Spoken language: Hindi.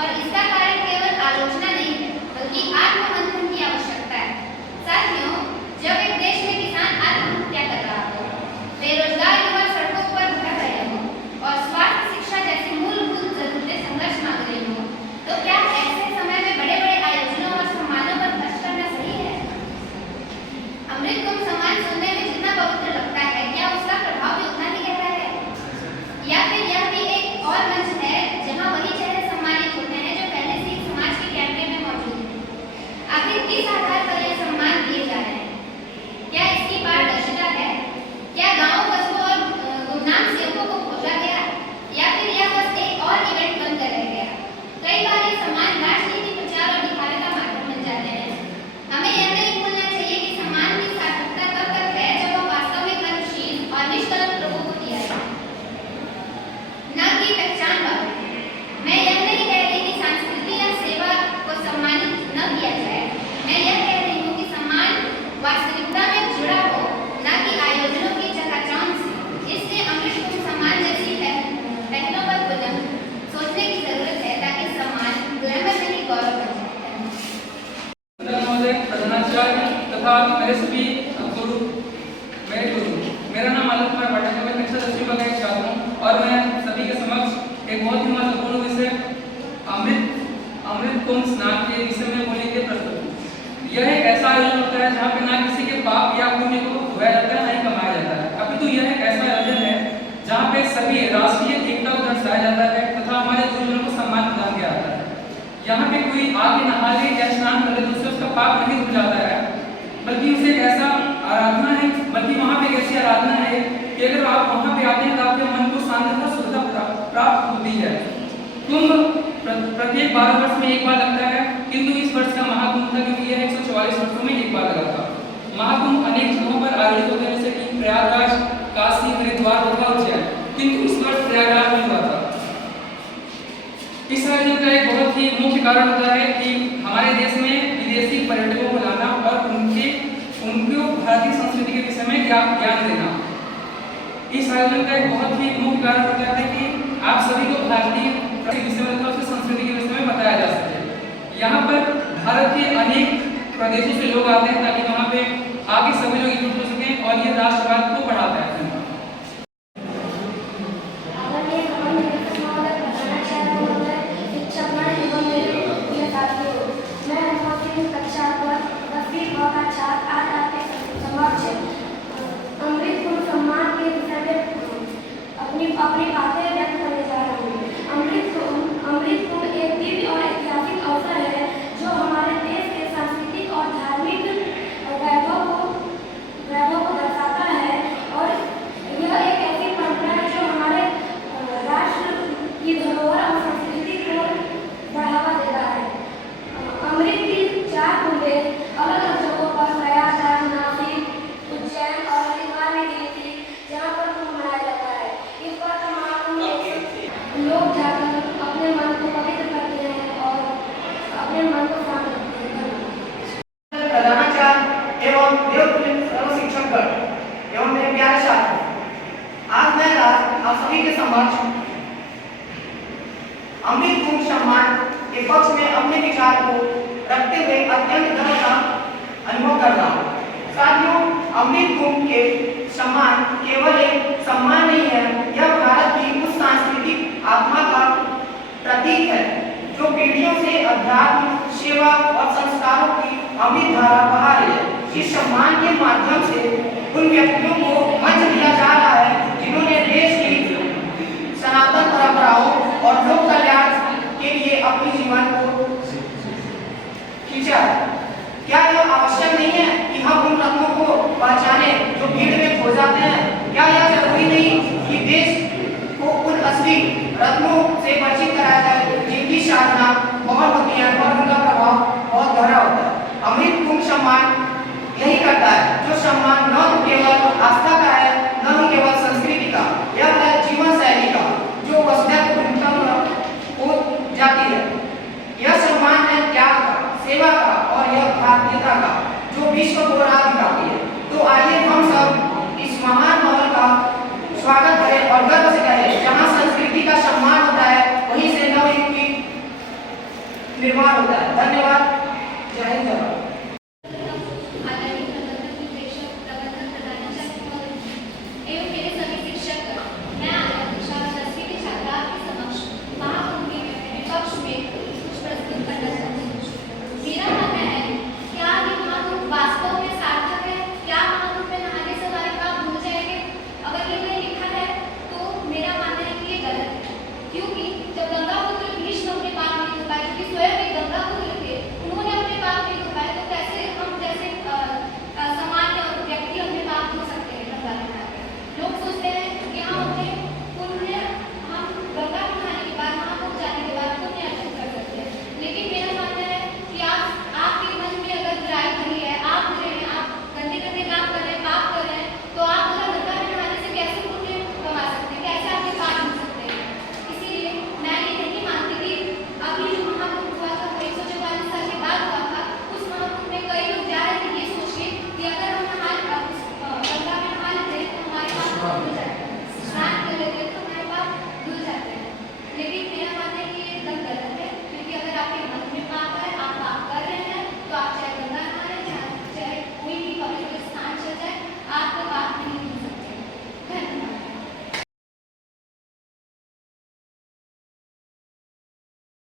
और इसका कारण केवल आलोचना नहीं है, बल्कि आत्ममंथन की आवश्यकता है। साथियों, जब एक देश में किसान आत्महत्या कर रहा हो, बेरोजगार युवा सड़कों पर भटक रहे हो और स्वास्थ्य शिक्षा जैसी मूलभूत जरूरतें संघर्ष मांग रही हो, तो क्या ऐसे समय में बड़े बड़े आयोजनों और सम्मानों पर खर्च करना सही है? अमृत कुंभ सम्मान सुनने में जितना पवित्र लगता है, क्या उसका प्रभाव भी उतना ही गहरा है? या फिर यह भी एक और मंच है जहां वही चेहरे सम्मानित होते हैं जो पहले से ही समाज के कैमरे में मौजूद हैं? आखिर किस आधार पर यह सम्मान दिए जा रहे हैं? क्या इसकी पारदर्शिता है? क्या गांव, कस्बों और गुमनाम सेवकों को खोजा गया, या फिर यह बस एक और इवेंट बनकर रह गया? कई बार ये सम्मान राजनीति, प्रचार और दिखावे का माध्यम बन जाते हैं। हमें यह नहीं भूलना चाहिए कि सम्मान की सार्थकता तब तक है जब वह वास्तव में कर्मशील और निष्कलंक लोगों को दिया जाए, न कि पहचान वालों को। मैं यह नहीं कह रही कि संस्कृति या सेवा को सम्मानित न किया जाए। मैं यह कह रही हूँ कि सम्मान वास्तविकता में जुड़ा हो, न कि आयोजनों की चकाचौंध से। इसलिए अमृत कुंभ सम्मान जैसी पहलों पर बुलंद सोचने की जरूरत है, ताकि सम्मान ग्लैमर नहीं, गौरव बन जाए। प्रधानाचार्य तथा मेरे सभी गुरु, मेरा नाम आलोक कुमार पाठक है। मैं कक्षा 10वीं का एक छात्र हूँ और मैं सभी के समक्ष एक बहुत ही महत्वपूर्ण विषय अमृत कुंभ स्नान के विषय में बोलने के लिए प्रस्तुत हूँ। यह एक ऐसा आयोजन होता है जहाँ पे ना किसी के पाप या पुण्य को धोया जाता है, ना ही कमाया जाता है, अपितु यह एक ऐसा आयोजन है जहाँ पे सभी राष्ट्रीय एकता को दर्शाया जाता है तथा हमारे गुरुजनों को सम्मान प्रदान किया जाता है। यहाँ पे कोई आगे नहा ले या स्नान कर ले तो उससे उसका पाप नहीं धुल जाता है, बल्कि उसे एक ऐसा आराधना है, बल्कि वहाँ पे एक ऐसी आराधना है कि अगर आप वहाँ पे आते हैं तो आपके मन को शांति तथा शुद्धता प्राप्त होती है। कुंभ प्रत्येक 12 वर्ष में एक बार लगता है, किंतु इस वर्ष का महाकुंभ था क्योंकि यह 144 वर्षों में एक बार लगा था। महाकुंभ अनेक जगहों पर आयोजित होते हैं, जैसे कि प्रयागराज, काशी, हरिद्वार तथा उज्जैन, किंतु इस वर्ष प्रयागराज में हुआ था। इस आयोजन का एक बहुत ही मुख्य कारण होता है कि हमारे देश में विदेशी पर्यटकों को लाना और उनको भारतीय संस्कृति के विषय में ज्ञान देना। इस आयोजन का एक बहुत ही मुख्य कारण होता है कि आप सभी को भारतीय विषय में तथा उसकी संस्कृति के विषय में बताया जा सके। यहाँ पर भारत के अनेक प्रदेशों से लोग आते हैं ताकि वहाँ पे आगे सभी लोग एकजुट हो सकें और ये राष्ट्रवाद को बढ़ाता है। अपनी बातें व्यक्त करने जा रहा हूँ। अमृत कुंभ एक दिव्य और ऐतिहासिक अवसर है जो हमारे देश के सांस्कृतिक और धार्मिक वैभव को दर्शाता है, और यह एक ऐसी परंपरा है जो हमारे राष्ट्र की धरोहर और संस्कृति को बढ़ावा देता है। अमृत की 4 कुंभें अलग अलग जगहों पर प्रयागराज, नासिक, उज्जैन और हरिद्वार में गिनी थी, जहाँ पर कुंभ मनाया जाता है। इस बार का महाकुंभ लोग जाकर अपने मन को पवित्र करते हैं और अपने मन को शांत रखते हैं। प्रधानाचार्य एवं देवतुल्य सर्व शिक्षकगण एवं मेरे प्यारे छात्र, आज मैं आप सभी के समक्ष अमृत कुंभ सम्मान के पक्ष में अपने विचार को रखते हुए अत्यंत गर्व का अनुभव कर रहा हूँ। साथियों, अमृत कुंभ के सम्मान केवल एक सम्मान नहीं है, यह भारत की उस सांस्कृतिक आत्मा का प्रतीक है जो पीढ़ियों से अध्यात्म, सेवा और संस्कारों की अमृत धारा बहा रही है। इस सम्मान के माध्यम से उन व्यक्तियों को मंच दिया जा रहा है जिन्होंने देश की सनातन परंपराओं और लोक कल्याण के लिए अपने जीवन को खींचा है। क्या यह आवश्यक नहीं है कि हम उन रत्नों को पहचाने जो भीड़ में खो जाते हैं? क्या यह जरूरी नहीं कि देश को उन असली रत्नों से परिचित कराया जाए जिनकी साधना बहुत होती है और उनका प्रभाव बहुत गहरा होता है? अमृत कुंभ सम्मान यही करता है, जो सम्मान न तो केवल आस्था का है, न ही केवल संस्कृति का, यह है जीवन शैली का, जो वसुधैव कुटुंबकम हो जाती है। यह सम्मान है त्याग का, सेवा का और यह भारतीयता का, जो विश्व को राह दिखाती है। तो आइए हम सब इस महान महल का स्वागत करें और गर्व से कहें, जहाँ संस्कृति का सम्मान होता है वहीं से नवयुग की निर्माण होता है। धन्यवाद। जय हिंद। आदरणीय प्रबंधक निदेशक, प्रबंधक प्रधानाचार्य महोदय एवं मेरे सभी शिक्षक, मैं आज कक्षा 10वीं की छात्रा के समक्ष महाकुंभ के विपक्ष में कुछ प्रस्तुत करना चाहती हूँ। मेरा मानना है क्या ये महाकुंभ वास्तव में सार्थक है? क्या महाकुंभ में नहाने से हमारे पाप धुल जाएंगे? अगर ये कहीं लिखा है तो मेरा मानना है कि ये गलत है, क्योंकि जब गंगापुत्र भीष्म अपने पाप नहीं धो पाए, क्योंकि स्वयं एक गंगापुत्र थे, उन्होंने अपने पाप नहीं धो पाए, तो कैसे हम जैसे सामान्य व्यक्ति अपने पाप धो सकते हैं गंगा में नहाकर? लोग सोचते हैं कि हम अपने पुण्य, हम गंगा में नहाने के बाद, महाकुंभ जाने के बाद पुण्य अर्जित कर सकते हैं। लेकिन मेरा मानना है कि आपके मन में अगर बुराई भरी है, आप बुरे हैं, आप गंदे गंदे काम कर रहे हैं, पाप कर रहे हैं, तो आप गंगा में नहाने से कैसे पुण्य कमा सकते हैं? कैसे आपके पाप धो सकते हैं? इसीलिए मैं ये नहीं मानती कि अभी जो महाकुंभ हुआ था 144 साल के बाद हुआ था, उस महाकुंभ में कई लोग जा रहे थे ये सोच के कि अगर हम गंगा में नहा लेते हैं तो हमारे पास